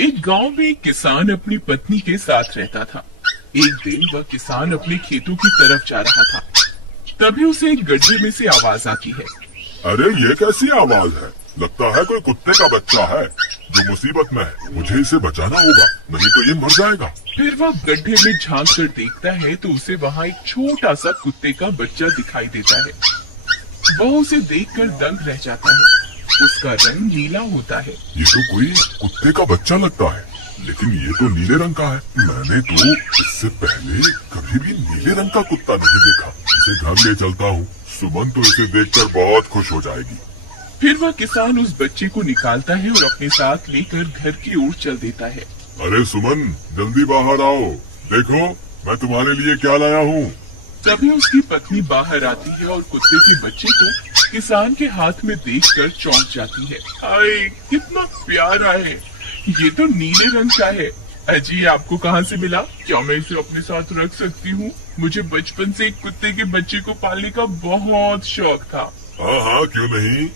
एक गांव में एक किसान अपनी पत्नी के साथ रहता था। एक दिन वह किसान अपने खेतों की तरफ जा रहा था। तभी उसे एक गड्ढे में से आवाज आती है। अरे ये कैसी आवाज है? लगता है कोई कुत्ते का बच्चा है जो मुसीबत में है। मुझे इसे बचाना होगा, नहीं तो ये मर जाएगा। फिर वह गड्ढे में झांक कर देखता है तो उसे वहाँ एक छोटा सा कुत्ते का बच्चा दिखाई देता है। वह उसे देखकर दंग रह जाता है। उसका रंग नीला होता है। ये तो कोई कुत्ते का बच्चा लगता है, लेकिन ये तो नीले रंग का है। मैंने तो इससे पहले कभी भी नीले रंग का कुत्ता नहीं देखा। इसे घर ले चलता हूँ, सुमन तो इसे देखकर बहुत खुश हो जाएगी। फिर वह किसान उस बच्चे को निकालता है और अपने साथ लेकर घर की ओर चल देता है। अरे सुमन, जल्दी बाहर आओ, देखो मैं तुम्हारे लिए क्या लाया हूँ। तभी उसकी पत्नी बाहर आती है और कुत्ते के बच्चे को किसान के हाथ में देखकर चौंक जाती है। हाय, कितना प्यारा है, ये तो नीले रंग का है। अजी, आपको कहाँ से मिला? क्या मैं इसे अपने साथ रख सकती हूँ? मुझे बचपन से एक कुत्ते के बच्चे को पालने का बहुत शौक था। हाँ हाँ, क्यों नहीं,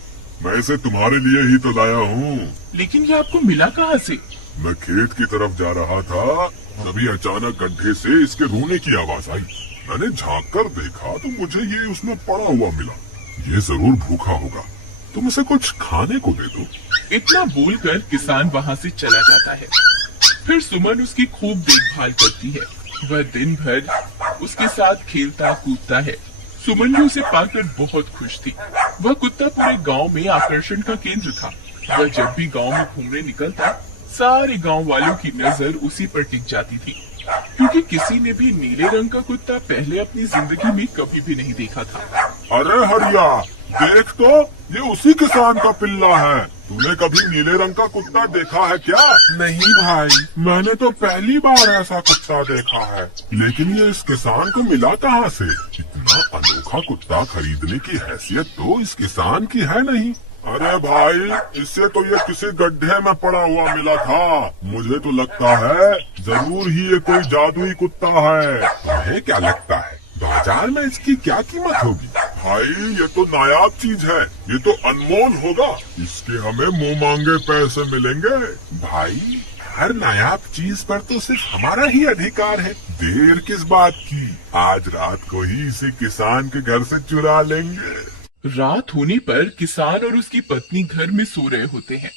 मैं इसे तुम्हारे लिए ही तो लाया हूँ। लेकिन ये आपको मिला कहाँ से? मैं खेत की तरफ जा रहा था, तभी अचानक गड्ढे से इसके रोने की आवाज आई। मैंने झांक कर देखा तो मुझे ये उसमें पड़ा हुआ मिला। ये जरूर भूखा होगा, तुम इसे कुछ खाने को दे दो। इतना बोलकर किसान वहाँ से चला जाता है। फिर सुमन उसकी खूब देखभाल करती है। वह दिन भर उसके साथ खेलता कूदता है। सुमन भी उसे पाकर बहुत खुश थी। वह कुत्ता पूरे गांव में आकर्षण का केंद्र था। वह जब भी गांव में घूमने निकलता, सारे गांव वालों की नजर उसी पर टिक जाती थी, क्योंकि किसी ने भी नीले रंग का कुत्ता पहले अपनी जिंदगी में कभी भी नहीं देखा था। अरे हरिया, देख तो, ये उसी किसान का पिल्ला है। तूने कभी नीले रंग का कुत्ता देखा है क्या? नहीं भाई, मैंने तो पहली बार ऐसा कुत्ता देखा है। लेकिन ये इस किसान को मिला कहाँ से? इतना अनोखा कुत्ता खरीदने की हैसियत तो इस किसान की है नहीं। अरे भाई, इससे तो ये किसी गड्ढे में पड़ा हुआ मिला था। मुझे तो लगता है जरूर ही ये कोई जादुई कुत्ता है। तुम्हें क्या लगता है, बाजार में इसकी क्या कीमत होगी? भाई, ये तो नायाब चीज है, ये तो अनमोल होगा। इसके हमें मुंह मांगे पैसे मिलेंगे। भाई, हर नायाब चीज पर तो सिर्फ हमारा ही अधिकार है। देर किस बात की, आज रात को ही इसे किसान के घर से चुरा लेंगे। रात होने पर किसान और उसकी पत्नी घर में सो रहे होते हैं।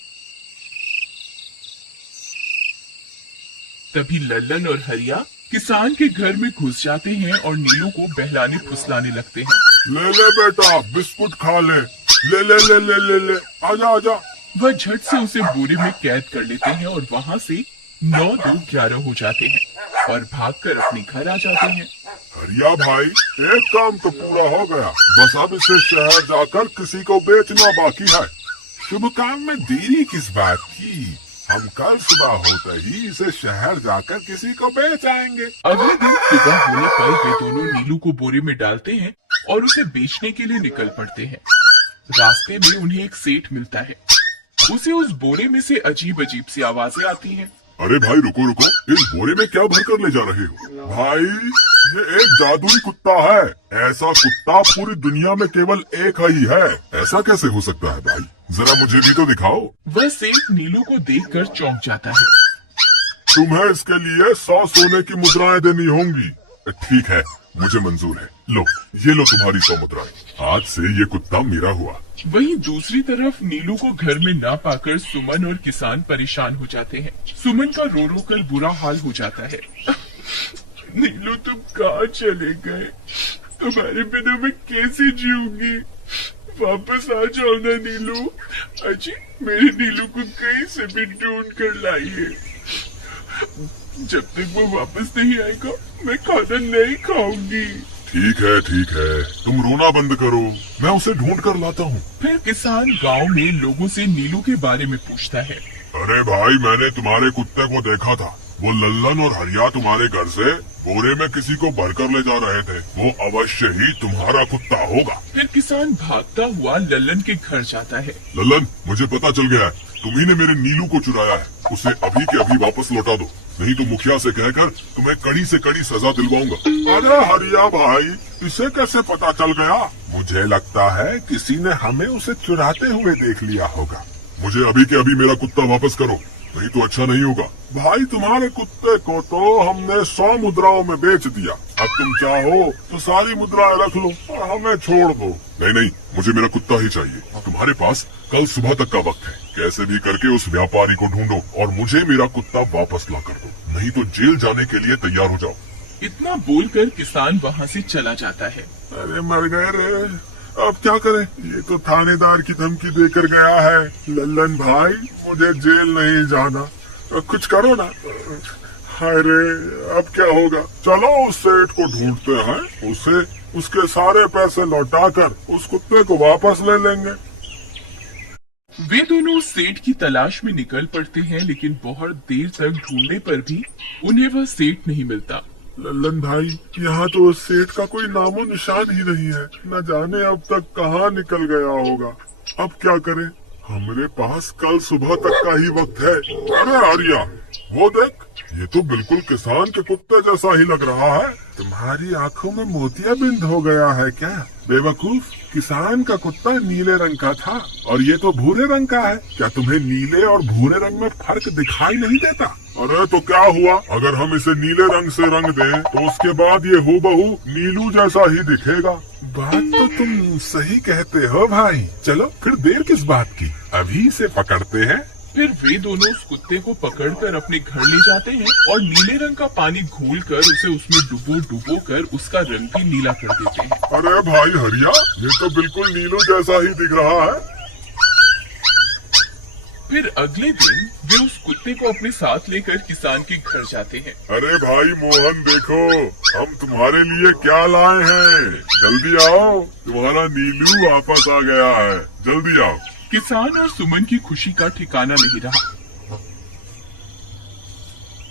तभी लल्लन और हरिया किसान के घर में घुस जाते हैं और नीलू को बहलाने फुसलाने लगते हैं। ले ले बेटा, बिस्कुट खा ले। ले ले ले ले ले ले, आजा आजा। वह झट से उसे बोरे में कैद कर लेते हैं और वहाँ से 9 2 11 हो जाते हैं और भागकर अपने घर आ जाते हैं। हरिया भाई, एक काम तो पूरा हो गया, बस अब इसे शहर जाकर किसी को बेचना बाकी है। शुभ काम में देरी किस बात की? हम कल सुबह होते ही इसे शहर जाकर किसी को बेच आएंगे। अगले दिन सुबह होने पर वे दोनों नीलू को बोरे में डालते हैं और उसे बेचने के लिए निकल पड़ते हैं। रास्ते में उन्हें एक सेठ मिलता है। उसे उस बोरे में से अजीब अजीब सी आवाजें आती हैं। अरे भाई रुको रुको, इस बोरे में क्या भर कर ले जा रहे हो? भाई, ये एक जादुई कुत्ता है। ऐसा कुत्ता पूरी दुनिया में केवल एक ही है। ऐसा कैसे हो सकता है भाई? जरा मुझे भी तो दिखाओ। वह सेठ नीलू को देखकर चौंक जाता है। तुम्हें इसके लिए 100 सोने की मुद्राएं देनी होंगी। ठीक है, मुझे मंजूर है। लो, ये लो तुम्हारी 100 मुद्राएं। आज से ये कुत्ता मेरा हुआ। वहीं दूसरी तरफ नीलू को घर में ना पाकर सुमन और किसान परेशान हो जाते हैं। सुमन का रो रो कर बुरा हाल हो जाता है। नीलू, तुम कहाँ चले गए? तुम्हारे बिना मैं कैसे जीऊंगी? वापस आ जाओ ना नीलू। अजी, मेरे नीलू को कहीं से भी ढूंढ कर लाइए। जब तक वो वापस नहीं आएगा, मैं खाना नहीं खाऊंगी। ठीक है, तुम रोना बंद करो, मैं उसे ढूंढ कर लाता हूँ। फिर किसान गांव में लोगों से नीलू के बारे में पूछता है। अरे भाई, मैंने तुम्हारे कुत्ते को देखा था। वो लल्लन और हरिया तुम्हारे घर से बोरे में किसी को भरकर ले जा रहे थे। वो अवश्य ही तुम्हारा कुत्ता होगा। फिर किसान भागता हुआ लल्लन के घर जाता है। लल्लन, मुझे पता चल गया है, तुम्ही ने मेरे नीलू को चुराया है। उसे अभी के अभी वापस लौटा दो, नहीं तो मुखिया से कहकर तुम्हें कड़ी से कड़ी सजा दिलवाऊंगा। अरे हरिया भाई, इसे कैसे पता चल गया? मुझे लगता है किसी ने हमें उसे चुराते हुए देख लिया होगा। मुझे अभी के अभी मेरा कुत्ता वापस करो, नहीं तो अच्छा नहीं होगा। भाई तुम्हारे कुत्ते को तो हमने 100 मुद्राओं में बेच दिया। अब तुम चाहो तो सारी मुद्राएं रख लो और हमें छोड़ दो। नहीं नहीं, मुझे मेरा कुत्ता ही चाहिए। तुम्हारे पास कल सुबह तक का वक्त है। कैसे भी करके उस व्यापारी को ढूंढो और मुझे मेरा कुत्ता वापस ला कर दो, नहीं तो जेल जाने के लिए तैयार हो जाओ। इतना बोलकर किसान वहाँ से चला जाता है। अरे मर गए रे, अब क्या करें? ये तो थानेदार की धमकी देकर गया है। लल्लन भाई, मुझे जेल नहीं जाना, कुछ करो ना। हाय रे, अब क्या होगा? चलो उस सेठ को ढूंढते हैं, उसे उसके सारे पैसे लौटाकर उस कुत्ते को वापस ले लेंगे। वे दोनों उस सेठ की तलाश में निकल पड़ते हैं, लेकिन बहुत देर तक ढूंढने पर भी उन्हें वह सेठ नहीं मिलता। लल्लन भाई, यहाँ तो उस सेठ का कोई नामो निशान ही नहीं है। न जाने अब तक कहाँ निकल गया होगा। अब क्या करें? हमारे पास कल सुबह तक का ही वक्त है। अरे आर्या, वो देख, ये तो बिल्कुल किसान के कुत्ते जैसा ही लग रहा है। तुम्हारी आंखों में मोतियाबिंद हो गया है क्या? बेवकूफ, किसान का कुत्ता नीले रंग का था और ये तो भूरे रंग का है। क्या तुम्हें नीले और भूरे रंग में फर्क दिखाई नहीं देता? अरे तो क्या हुआ, अगर हम इसे नीले रंग से रंग दें तो उसके बाद ये हूबहू नीलू जैसा ही दिखेगा। बात तो तुम सही कहते हो भाई। चलो फिर देर किस बात की, अभी इसे पकड़ते हैं। फिर वे दोनों उस कुत्ते को पकड़कर अपने घर ले जाते हैं और नीले रंग का पानी घोलकर उसे उसमें डुबो कर उसका रंग भी नीला कर देते हैं। अरे भाई हरिया, ये तो बिल्कुल नीलू जैसा ही दिख रहा है। फिर अगले दिन वे उस कुत्ते को अपने साथ लेकर किसान के घर जाते हैं। अरे भाई मोहन, देखो हम तुम्हारे लिए क्या लाए हैं। जल्दी आओ, तुम्हारा नीलू वापस आ गया है। जल्दी आओ। किसान और सुमन की खुशी का ठिकाना नहीं रहा।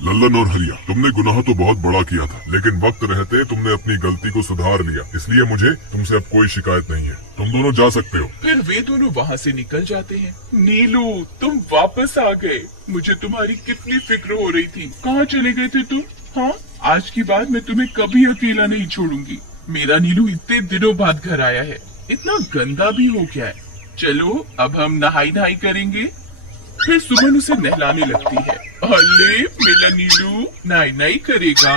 लल्लन और हरिया, तुमने गुनाह तो बहुत बड़ा किया था, लेकिन वक्त रहते तुमने अपनी गलती को सुधार लिया, इसलिए मुझे तुमसे अब कोई शिकायत नहीं है। तुम दोनों जा सकते हो। फिर वे दोनों वहाँ से निकल जाते हैं। नीलू, तुम वापस आ गए। मुझे तुम्हारी कितनी फिक्र हो रही थी। कहाँ चले गए थे तुम? हाँ, आज की बात मैं तुम्हें कभी अकेला नहीं छोड़ूंगी। मेरा नीलू इतने दिनों बाद घर आया है, इतना गंदा भी हो गया है। चलो अब हम नहाई धहाई करेंगे। फिर सुमन उसे नहलाने लगती है। अरे मेरा नीलू नहाई नहाई करेगा,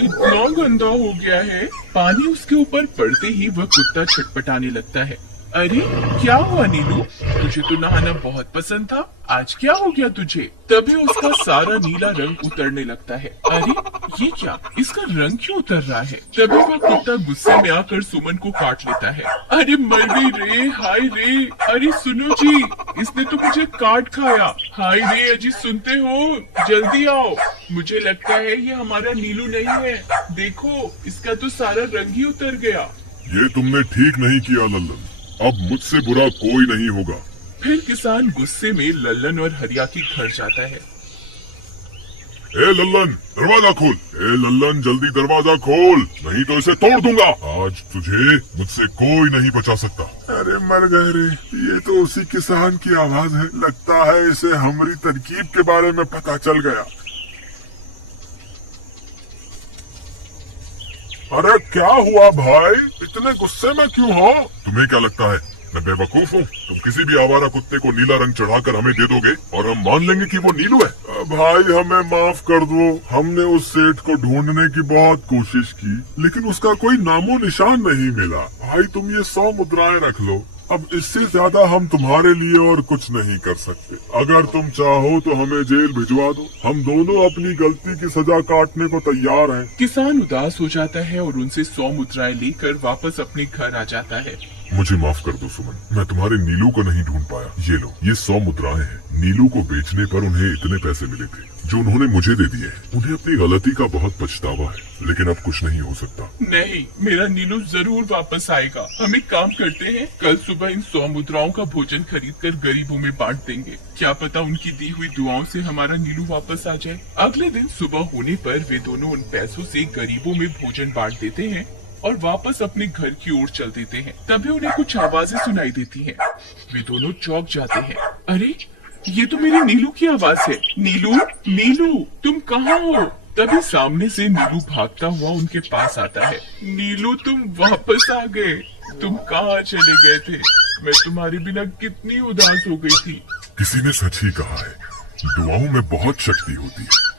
इतना गंदा हो गया है। पानी उसके ऊपर पड़ते ही वह कुत्ता छटपटाने लगता है। अरे क्या हुआ नीलू, तुझे तो नहाना बहुत पसंद था, आज क्या हो गया तुझे? तभी उसका सारा नीला रंग उतरने लगता है। अरे ये क्या, इसका रंग क्यों उतर रहा है? तभी वह कुत्ता गुस्से में आकर सुमन को काट लेता है। अरे मर गई रे, हाय रे। अरे सुनो जी, इसने तो मुझे काट खाया। हाय रे अजी, सुनते हो? जल्दी आओ, मुझे लगता है ये हमारा नीलू नहीं है। देखो, इसका तो सारा रंग ही उतर गया। ये तुमने ठीक नहीं किया लल्लन, अब मुझसे बुरा कोई नहीं होगा। फिर किसान गुस्से में लल्लन और हरिया के घर जाता है। ए लल्लन, दरवाजा खोल। ए लल्लन, जल्दी दरवाजा खोल, नहीं तो इसे तोड़ दूंगा। आज तुझे मुझसे कोई नहीं बचा सकता। अरे मर गए रे, ये तो उसी किसान की आवाज है। लगता है इसे हमारी तरकीब के बारे में पता चल गया। अरे क्या हुआ भाई, इतने गुस्से में क्यों हो? तुम्हें क्या लगता है मैं बेवकूफ हूँ? तुम किसी भी आवारा कुत्ते को नीला रंग चढ़ाकर हमें दे दोगे और हम मान लेंगे कि वो नीलू है? भाई हमें माफ कर दो, हमने उस सेठ को ढूंढने की बहुत कोशिश की, लेकिन उसका कोई नामो निशान नहीं मिला। भाई तुम ये 100 मुद्राएं रख लो, अब इससे ज्यादा हम तुम्हारे लिए और कुछ नहीं कर सकते। अगर तुम चाहो तो हमें जेल भिजवा दो, हम दोनों अपनी गलती की सजा काटने को तैयार हैं। किसान उदास हो जाता है और उनसे 100 मुद्राएं लेकर वापस अपने घर आ जाता है। मुझे माफ कर दो सुमन, मैं तुम्हारे नीलू को नहीं ढूंढ पाया। ये लो, ये 100 मुद्राएं हैं। नीलू को बेचने पर उन्हें इतने पैसे मिले थे जो उन्होंने मुझे दे दिए। उन्हें अपनी गलती का बहुत पछतावा है, लेकिन अब कुछ नहीं हो सकता। नहीं, मेरा नीलू जरूर वापस आएगा। हम एक काम करते हैं, कल सुबह इन 100 मुद्राओं का भोजन खरीद कर गरीबों में बांट देंगे। क्या पता उनकी दी हुई दुआओं से हमारा नीलू वापस आ जाए। अगले दिन सुबह होने पर वे दोनों उन पैसों से गरीबों में भोजन बांट देते हैं और वापस अपने घर की ओर चल देते हैं। तभी उन्हें कुछ आवाजें सुनाई देती हैं। वे दोनों चौंक जाते हैं। अरे ये तो मेरे नीलू की आवाज है। नीलू, नीलू तुम कहाँ हो? तभी सामने से नीलू भागता हुआ उनके पास आता है। नीलू तुम वापस आ गए, तुम कहाँ चले गए थे? मैं तुम्हारे बिना कितनी उदास हो गई थी। किसी ने सच ही कहा है, दुआओं में बहुत शक्ति होती है।